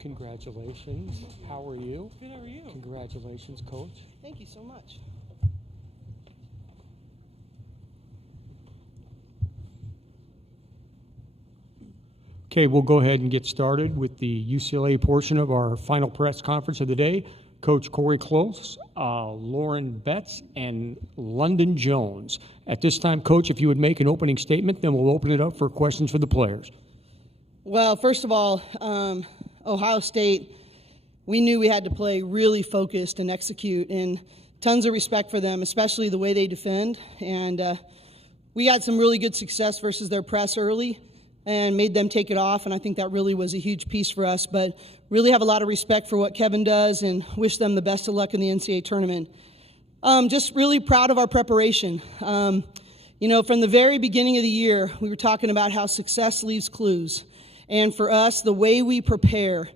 Congratulations. How are you? Good, how are you? Congratulations, Coach. Thank you so much. Okay, we'll go ahead and get started with the UCLA portion of our final press conference of the day. Coach Cori Close, Lauren Betts, and Londynn Jones. At this time, Coach, if you would make an opening statement, then we'll open it up for questions for the players. Well, first of all, Ohio State, we knew we had to play really focused and execute, and tons of respect for them, especially the way they defend. And we had some really good success versus their press early and made them take it off, and I think that really was a huge piece for us. But really have a lot of respect for what Kevin does and wish them the best of luck in the NCAA tournament. Just really proud of our preparation. From the very beginning of the year, we were talking about how success leaves clues. And for us, the way we prepare,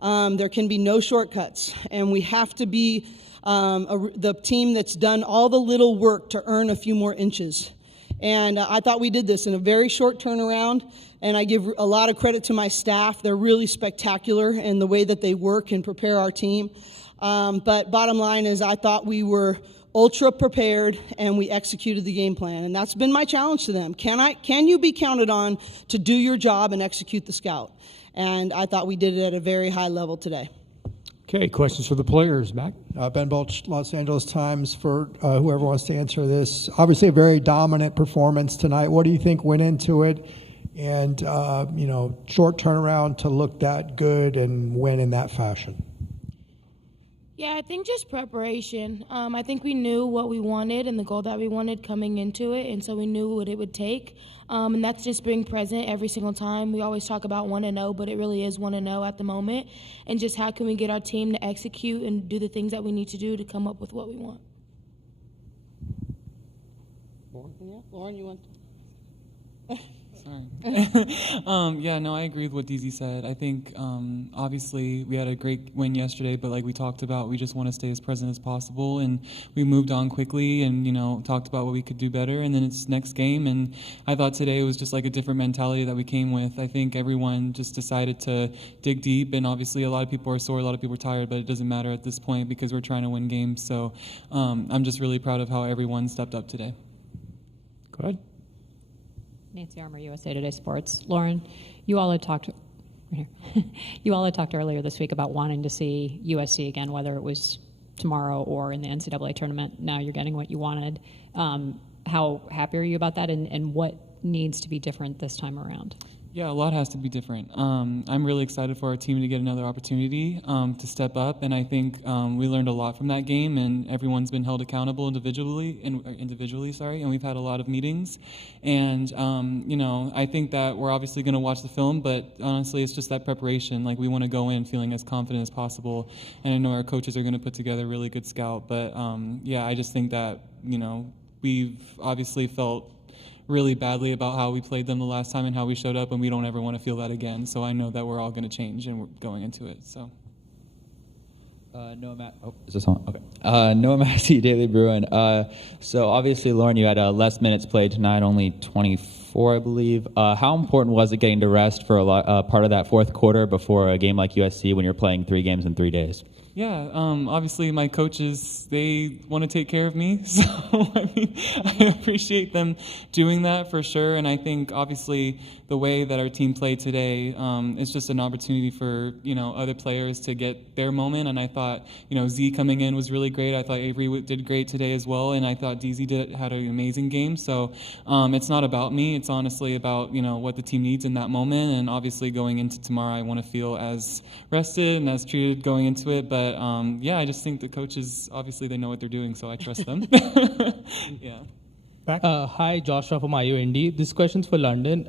there can be no shortcuts. And we have to be the team that's done all the little work to earn a few more inches. And I thought we did this in a very short turnaround. And I give a lot of credit to my staff. They're really spectacular in the way that they work and prepare our team. But bottom line is I thought we were ultra prepared and we executed the game plan. And that's been my challenge to them. Can you be counted on to do your job and execute the scout? And I thought we did it at a very high level today. Okay, questions for the players. Back. Ben Bulch, Los Angeles Times, for whoever wants to answer this. Obviously a very dominant performance tonight. What do you think went into it? And, short turnaround to look that good and win in that fashion. Yeah, I think just preparation. I think we knew what we wanted and the goal that we wanted coming into it, and so we knew what it would take. And that's just being present every single time. We always talk about 1-0, but it really is 1-0 at the moment. And just how can we get our team to execute and do the things that we need to do to come up with what we want. Lauren, you want to? Sorry. I agree with what DZ said. I think, obviously, we had a great win yesterday, but like we talked about, we just want to stay as present as possible, and we moved on quickly and, talked about what we could do better, and then it's next game, and I thought today was just like a different mentality that we came with. I think everyone just decided to dig deep, and obviously a lot of people are sore, a lot of people are tired, but it doesn't matter at this point because we're trying to win games, so I'm just really proud of how everyone stepped up today. Go ahead. Nancy Armour, USA Today Sports. Lauren, you all had talked earlier this week about wanting to see USC again, whether it was tomorrow or in the NCAA tournament. Now you're getting what you wanted. How happy are you about that, and what needs to be different this time around? Yeah, a lot has to be different. I'm really excited for our team to get another opportunity to step up, and I think we learned a lot from that game, and everyone's been held accountable individually, and we've had a lot of meetings, and I think that we're obviously going to watch the film, but honestly, it's just that preparation. Like, we want to go in feeling as confident as possible, and I know our coaches are going to put together a really good scout, but I just think that we've obviously felt really badly about how we played them the last time and how we showed up, and we don't ever want to feel that again. So I know that we're all going to change, and we're going into it. So. Is this on? Okay. Noah Massey, Daily Bruin. So obviously, Lauren, you had less minutes played tonight, only 24, I believe. How important was it getting to rest for part of that fourth quarter before a game like USC when you're playing 3 games in 3 days? Yeah, obviously my coaches, they want to take care of me, so I appreciate them doing that for sure, and I think obviously the way that our team played today, it's just an opportunity for, other players to get their moment, and I thought, Z coming in was really great. I thought Avery did great today as well, and I thought DZ had an amazing game, so it's not about me, it's honestly about, what the team needs in that moment, and obviously going into tomorrow I want to feel as rested and as treated going into it, but I just think the coaches, obviously they know what they're doing, so I trust them. Yeah. Hi, Joshua from IUND. This question's for Londynn.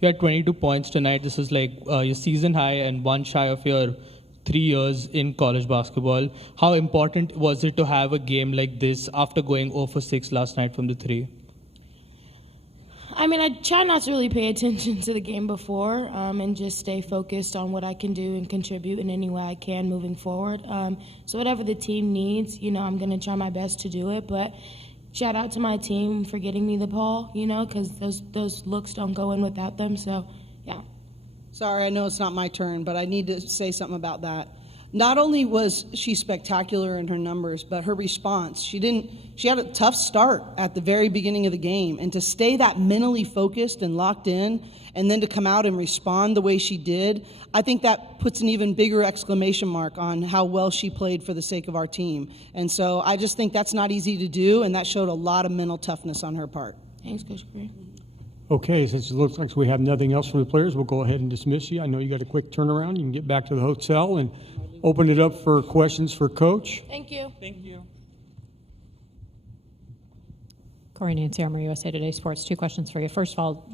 You had 22 points tonight. This is like your season high and one shy of your 3 years in college basketball. How important was it to have a game like this after going 0 for 6 last night from the 3? I mean, I try not to really pay attention to the game before and just stay focused on what I can do and contribute in any way I can moving forward. So whatever the team needs, I'm going to try my best to do it. But shout out to my team for getting me the ball, because those looks don't go in without them. So, yeah. Sorry, I know it's not my turn, but I need to say something about that. Not only was she spectacular in her numbers, but her response. She had a tough start at the very beginning of the game, and to stay that mentally focused and locked in, and then to come out and respond the way she did, I think that puts an even bigger exclamation mark on how well she played for the sake of our team. And so I just think that's not easy to do, and that showed a lot of mental toughness on her part. Thanks, Coach Cori. Okay, since it looks like we have nothing else from the players, we'll go ahead and dismiss you. I know you got a quick turnaround. You can get back to the hotel and open it up for questions for Coach. Thank you. Thank you. Cori, Nancy Armour, USA Today Sports. 2 questions for you. First of all,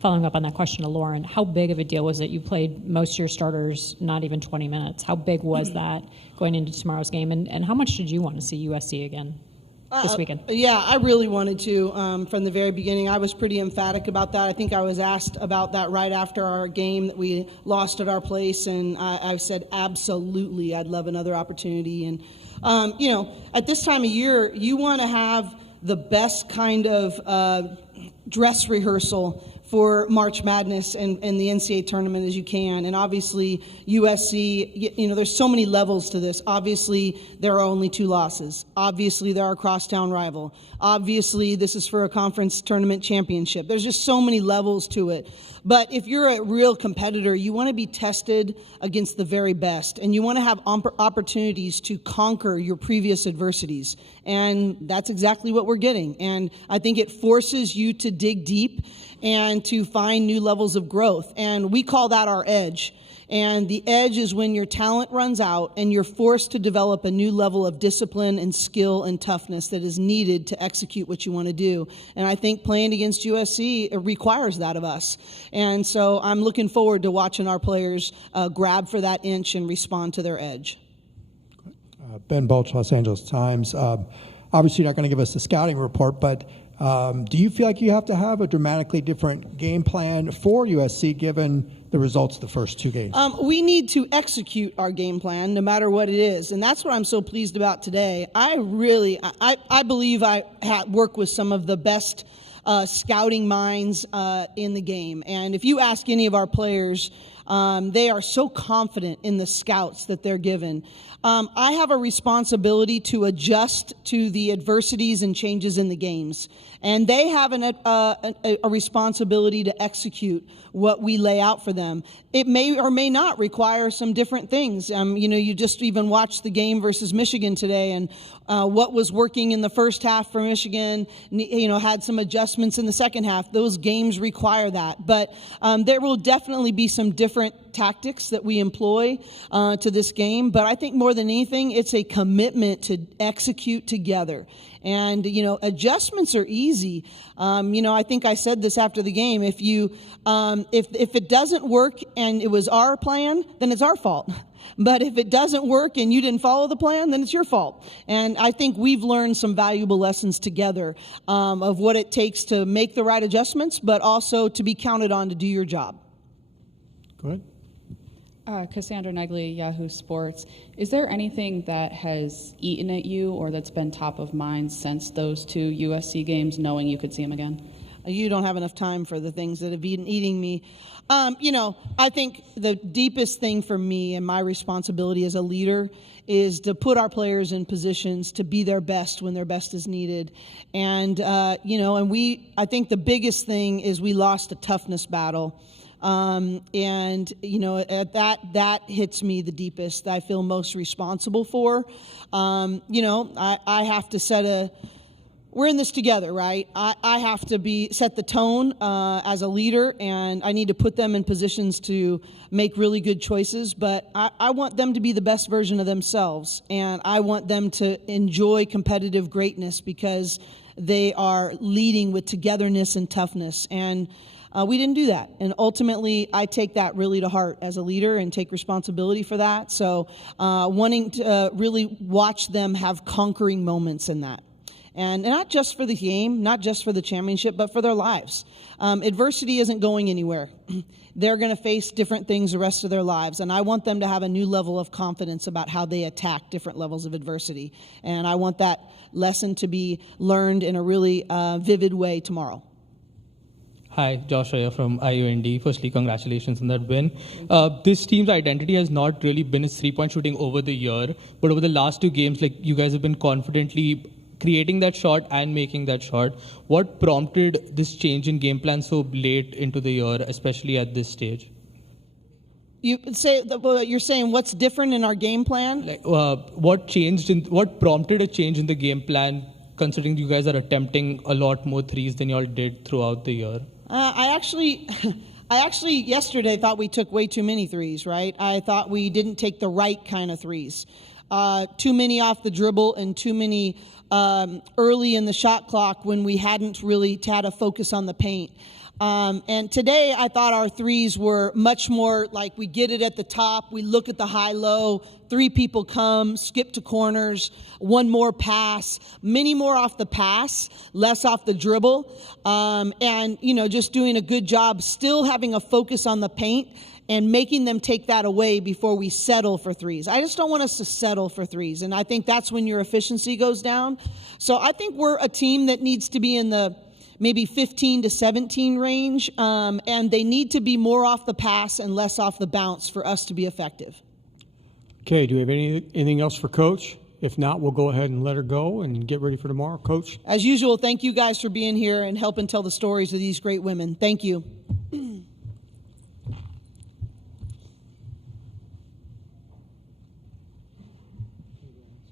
following up on that question to Lauren, how big of a deal was it? You played most of your starters not even 20 minutes. How big was that going into tomorrow's game? And how much did you want to see USC again this weekend? Yeah, I really wanted to from the very beginning. I was pretty emphatic about that. I think I was asked about that right after our game that we lost at our place, and I said absolutely, I'd love another opportunity. And, at this time of year, you want to have the best kind of dress rehearsal for March Madness and the NCAA tournament as you can. And obviously, USC, there's so many levels to this. Obviously, there are only 2 losses. Obviously, they're a crosstown rival. Obviously, this is for a conference tournament championship. There's just so many levels to it. But if you're a real competitor, you want to be tested against the very best, and you want to have opportunities to conquer your previous adversities. And that's exactly what we're getting. And I think it forces you to dig deep and to find new levels of growth. And we call that our edge. And the edge is when your talent runs out and you're forced to develop a new level of discipline and skill and toughness that is needed to execute what you want to do. And I think playing against USC requires that of us. And so I'm looking forward to watching our players grab for that inch and respond to their edge. Ben Bulch, Los Angeles Times. Obviously, you're not going to give us a scouting report, but do you feel like you have to have a dramatically different game plan for USC given the results of the first 2 games? We need to execute our game plan no matter what it is, and that's what I'm so pleased about today. I believe I work with some of the best scouting minds in the game, and if you ask any of our players, they are so confident in the scouts that they're given. I have a responsibility to adjust to the adversities and changes in the games. And they have a responsibility to execute what we lay out for them. It may or may not require some different things. You just even watched the game versus Michigan today, and what was working in the first half for Michigan, had some adjustments in the second half. Those games require that. But there will definitely be some different tactics that we employ to this game. But I think more than anything, it's a commitment to execute together. And, adjustments are easy. I think I said this after the game. If it doesn't work and it was our plan, then it's our fault. But if it doesn't work and you didn't follow the plan, then it's your fault. And I think we've learned some valuable lessons together of what it takes to make the right adjustments, but also to be counted on to do your job. Go ahead. Cassandra Negley, Yahoo Sports. Is there anything that has eaten at you or that's been top of mind since those 2 USC games, knowing you could see them again? You don't have enough time for the things that have been eating me. I think the deepest thing for me and my responsibility as a leader is to put our players in positions to be their best when their best is needed. And, I think the biggest thing is we lost a toughness battle. That hits me the deepest, that I feel most responsible for. I have to we're in this together, right? I have to set the tone as a leader, and I need to put them in positions to make really good choices, but I want them to be the best version of themselves, and I want them to enjoy competitive greatness because they are leading with togetherness and toughness, and we didn't do that. And ultimately, I take that really to heart as a leader and take responsibility for that. So wanting to really watch them have conquering moments in that. And not just for the game, not just for the championship, but for their lives. Adversity isn't going anywhere. They're going to face different things the rest of their lives. And I want them to have a new level of confidence about how they attack different levels of adversity. And I want that lesson to be learned in a really vivid way tomorrow. Hi, Josh Raya from IUND. Firstly, congratulations on that win. This team's identity has not really been its three-point shooting over the year, but over the last two games, like you guys have been confidently creating that shot and making that shot. What prompted this change in game plan so late into the year, especially at this stage? You're saying what's different in our game plan? Like, what prompted a change in the game plan, considering you guys are attempting a lot more threes than y'all did throughout the year? I actually yesterday thought we took way too many threes, right? I thought we didn't take the right kind of threes. Too many off the dribble and too many early in the shot clock when we hadn't really had a focus on the paint. And today I thought our threes were much more like we get it at the top, we look at the high-low, three people come, skip to corners, one more pass, many more off the pass, less off the dribble, and, just doing a good job, still having a focus on the paint and making them take that away before we settle for threes. I just don't want us to settle for threes, and I think that's when your efficiency goes down. So I think we're a team that needs to be in the maybe 15 to 17 range, and they need to be more off the pass and less off the bounce for us to be effective. Okay, do we have anything else for Coach? If not, we'll go ahead and let her go and get ready for tomorrow. Coach? As usual, thank you guys for being here and helping tell the stories of these great women. Thank you.